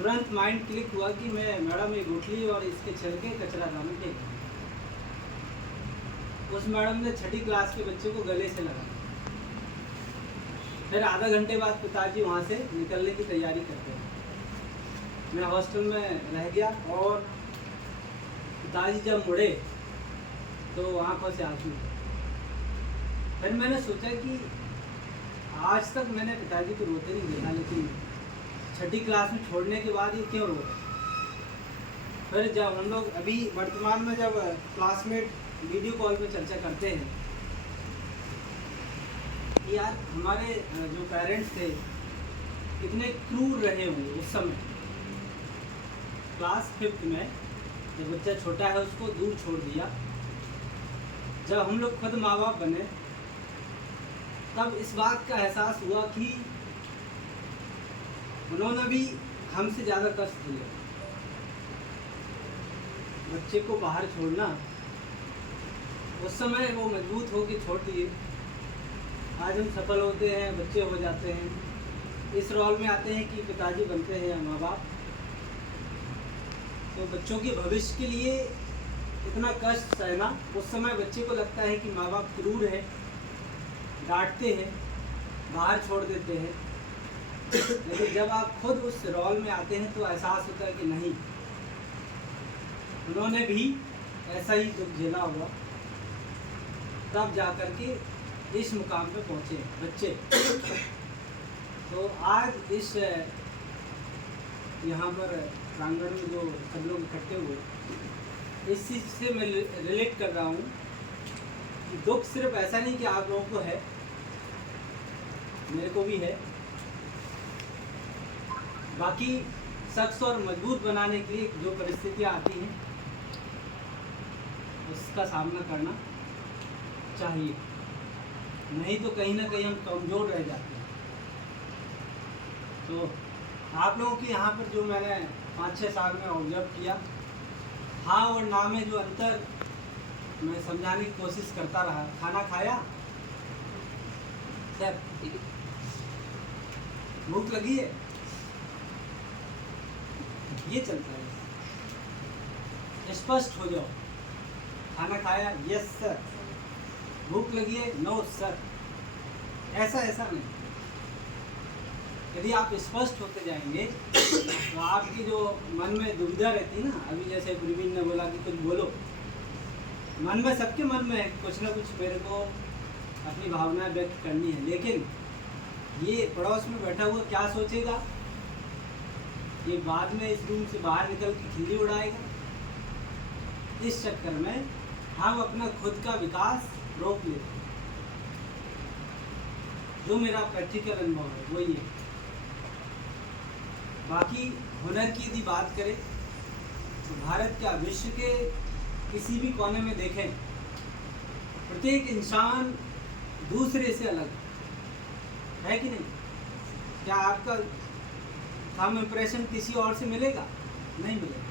तुरंत mind click हुआ कि मैं मैडम ये गुठली और इसके छिलके कचरा दान फेंक। उस मैडम ने 6ठी क्लास के बच्चे को गले से लगा। फिर आधा घंटे बाद पिताजी वहाँ से निकलने की तैयारी करते हैं। मैं हॉस्टल में रह गया और पिताजी जब मुड़े तो आंखों से आंसू। फिर मैंने सोचा कि आज तक मैंने पिताजी को रोते नहीं देखा, लेकिन 6ठी क्लास में छोड़ने के बाद ये क्यों रो रहे। फिर जब हम लोग अभी वर्तमान में जब क्लासमेट वीडियो कॉल पे चर्चा करते हैं कि यार हमारे जो पेरेंट्स थे कितने क्रूर रहे होंगे उस समय। क्लास 5th में जब बच्चा छोटा है उसको दूर छोड़ दिया, जब हम लोग खुद माँ बाप बने तब इस बात का एहसास हुआ कि उन्होंने भी हमसे ज़्यादा कष्ट दिए। बच्चे को बाहर छोड़ना, उस समय वो मजबूत हो के छोड़ दिए। आज हम सफल होते हैं, बच्चे हो जाते हैं, इस रोल में आते हैं कि पिताजी बनते हैं माँ बाप। तो बच्चों के भविष्य के लिए इतना कष्ट सहना, उस समय बच्चे को लगता है कि माँ बाप क्रूर है, डांटते हैं, बाहर छोड़ देते हैं। लेकिन जब आप खुद उस रोल में आते हैं तो एहसास होता है कि नहीं, उन्होंने भी ऐसा ही दुख झेला हुआ, तब जा कर के इस मुकाम पे पहुँचे बच्चे। तो आज इस यहाँ पर प्रांगण में जो सब लोग इकट्ठे हुए, इस चीज़ से मैं रिलेट कर रहा हूँ कि दुख सिर्फ ऐसा नहीं कि आप लोगों को है, मेरे को भी है। बाकी सख्त और मजबूत बनाने के लिए जो परिस्थितियाँ आती हैं उसका सामना करना चाहिए, नहीं तो कहीं ना कहीं हम कमज़ोर रह जाते हैं। तो आप लोगों के यहाँ पर जो मैंने 5-6 साल में ऑब्जर्व किया, हाँ और ना में जो अंतर मैं समझाने की कोशिश करता रहा। खाना खाया सर, भूख लगी है, ये चलता है। स्पष्ट हो जाओ। खाना खाया, यस सर। भूख लगी है, नो सर। ऐसा नहीं। यदि आप स्पष्ट होते जाएंगे तो आपकी जो मन में दुविधा रहती ना, अभी जैसे प्रवीण ने बोला कि कुछ बोलो, मन में सबके मन में है कुछ ना कुछ मेरे को अपनी भावनाएं व्यक्त करनी है, लेकिन ये पड़ोस में बैठा हुआ क्या सोचेगा, ये बाद में इस रूम से बाहर निकल के खिल्ली उड़ाएगा। इस चक्कर में हम अपना खुद का विकास रोक लेते हैं। जो मेरा प्रैक्टिकल अनुभव है वही है। बाकी हुनर की यदि बात करें तो भारत क्या विश्व के किसी भी कोने में देखें, प्रत्येक इंसान दूसरे से अलग है कि नहीं? क्या आपका थंब इम्प्रेशन किसी और से मिलेगा? नहीं मिलेगा।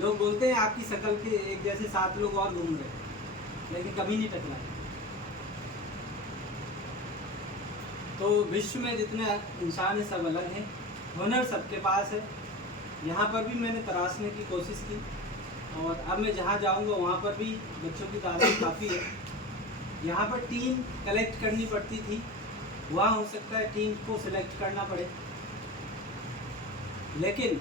लोग बोलते हैं आपकी शक्ल के एक जैसे 7 लोग और घूम रहे हैं, लेकिन कभी नहीं टकराए। तो विश्व में जितने इंसान है सब अलग हैं, हुनर सबके पास है। यहाँ पर भी मैंने तराशने की कोशिश की और अब मैं जहाँ जाऊँगा वहाँ पर भी बच्चों की तादाद काफ़ी है। यहाँ पर टीम कलेक्ट करनी पड़ती थी, वहाँ हो सकता है टीम को सिलेक्ट करना पड़े, लेकिन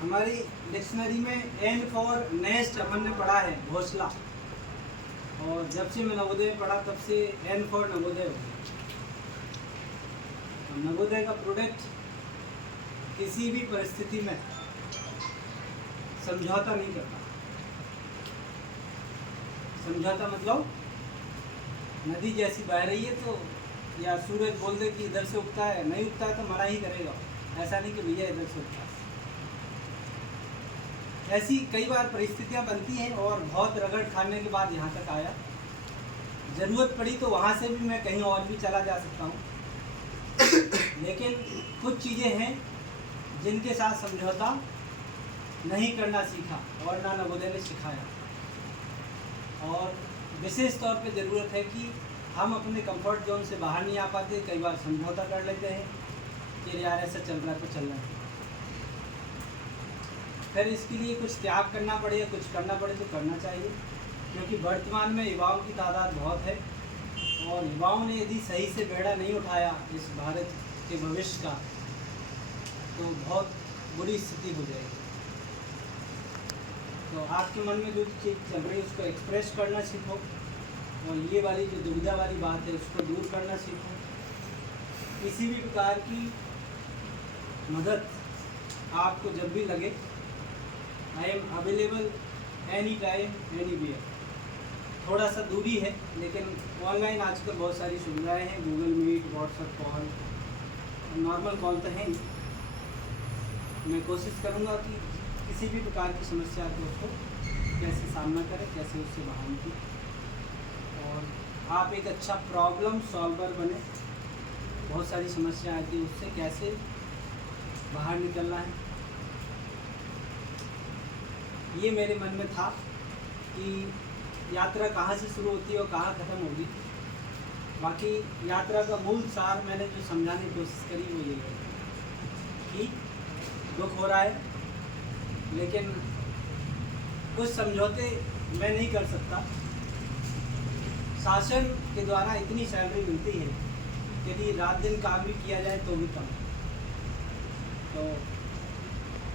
हमारी डिक्शनरी में एन फॉर नेस्ट अपन ने पढ़ा है घोंसला, और जब से मैं नवोदय पढ़ा तब से एन फॉर नवोदय हो गया। नवोदय का प्रोडक्ट किसी भी परिस्थिति में समझौता नहीं करता। समझौता मतलब नदी जैसी बह रही है तो, या सूरज बोल दे कि इधर से उगता है, नहीं उगता है तो मना ही करेगा। ऐसा नहीं कि भैया इधर से उगता है। ऐसी कई बार परिस्थितियां बनती हैं और बहुत रगड़ खाने के बाद यहाँ तक आया। ज़रूरत पड़ी तो वहाँ से भी मैं कहीं और भी चला जा सकता हूँ, लेकिन कुछ चीज़ें हैं जिनके साथ समझौता नहीं करना सीखा और ना नवोदय ने सिखाया। और विशेष तौर पे ज़रूरत है कि हम अपने कंफर्ट जोन से बाहर नहीं आ पाते, कई बार समझौता कर लेते हैं, कि यार ऐसा चल रहा है तो चलना है। फिर इसके लिए कुछ त्याग करना पड़े या कुछ करना पड़े तो करना चाहिए, क्योंकि वर्तमान में युवाओं की तादाद बहुत है और युवाओं ने यदि सही से बेड़ा नहीं उठाया इस भारत के भविष्य का तो बहुत बुरी स्थिति हो जाएगी। तो आपके मन में जो चीज़ चल रही है उसको एक्सप्रेस करना सीखो और ये वाली जो दुविधा वाली बात है उसको दूर करना सीखो। किसी भी प्रकार की मदद आपको जब भी लगे, I am available any time anywhere. थोड़ा सा दूरी है लेकिन ऑनलाइन आजकल बहुत सारी सुविधाएं हैं, Google Meet, WhatsApp call, normal call तो है ही। मैं कोशिश करूँगा कि किसी भी प्रकार की समस्या को उसको कैसे सामना करें, कैसे उससे बाहर निकलें और आप एक अच्छा प्रॉब्लम सॉल्वर बने। बहुत सारी समस्या आती है, उससे कैसे बाहर निकलना है, ये मेरे मन में था कि यात्रा कहाँ से शुरू होती है और कहाँ ख़त्म होगी। बाकी यात्रा का मूल सार मैंने जो समझाने की कोशिश करी वो ये है कि दुख हो रहा है लेकिन कुछ समझौते मैं नहीं कर सकता। शासन के द्वारा इतनी सैलरी मिलती है, यदि रात दिन काम भी किया जाए तो भी कम। तो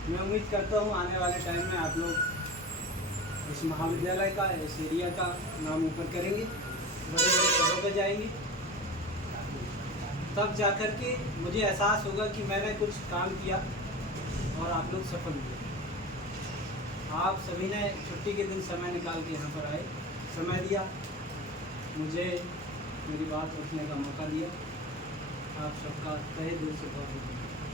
मैं उम्मीद करता हूँ आने वाले टाइम में आप लोग इस महाविद्यालय का, इस एरिया का नाम ऊपर करेंगे, बड़े बड़े पदों पर जाएंगे। तब जाकर के मुझे एहसास होगा कि मैंने कुछ काम किया और आप लोग सफल हुए। आप सभी ने छुट्टी के दिन समय निकाल के यहाँ पर आए, समय दिया, मुझे मेरी बात रखने का मौका दिया। आप सबका तहे दिल से बहुत धन्यवाद।